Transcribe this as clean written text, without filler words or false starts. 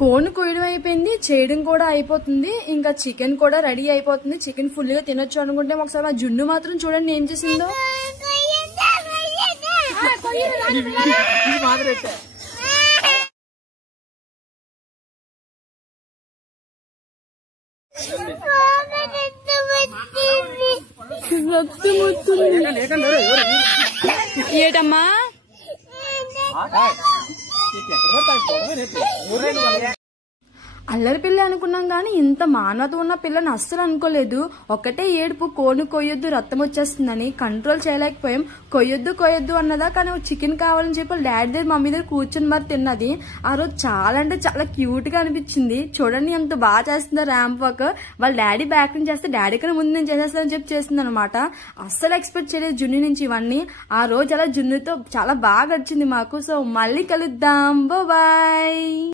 Cone కోయడం అయిపోయింది, చేయడం కూడా అయిపోతుంది. ఇంకా చికెన్ కూడా రెడీ అయిపోతుంది. చికెన్ ఫుల్ గా తినొచ్చు అనుకుంటే ఒకసారి మా జున్ను మాత్రం చూడండి ఏం చేసిందో. ఏటమ్మా అల్లరి పిల్ల అనుకున్నాం గానీ ఇంత మానవత ఉన్న పిల్లని అస్సలు అనుకోలేదు. ఒకటే ఏడుపు, కోను కొయ్యొద్దు రక్తం వచ్చేస్తుందని. కంట్రోల్ చేయలేకపోయాం. కొయ్యొద్దు అన్నదా, కానీ చికెన్ కావాలని చెప్పి డాడీ దగ్గర మమ్మీ దగ్గర కూర్చొని మరి తిన్నది. ఆ రోజు చాలా అంటే చాలా క్యూట్ గా అనిపించింది. చూడండి ఎంత బాగా చేస్తుందో ర్యాంప్ వాక్. వాళ్ళ డాడీ బ్యాక్ నుంచి చేస్తే డాడీ కన్నా ముందు నేను చేసేస్తానని చెప్పి చేస్తుంది అనమాట. అస్సలు ఎక్స్పెక్ట్ చేయలేదు జున్ను నుంచి ఇవన్నీ. ఆ రోజు అలా జున్నుతో చాలా బాగా వచ్చింది మాకు. సో మళ్ళీ కలుద్దాం, బాయ్.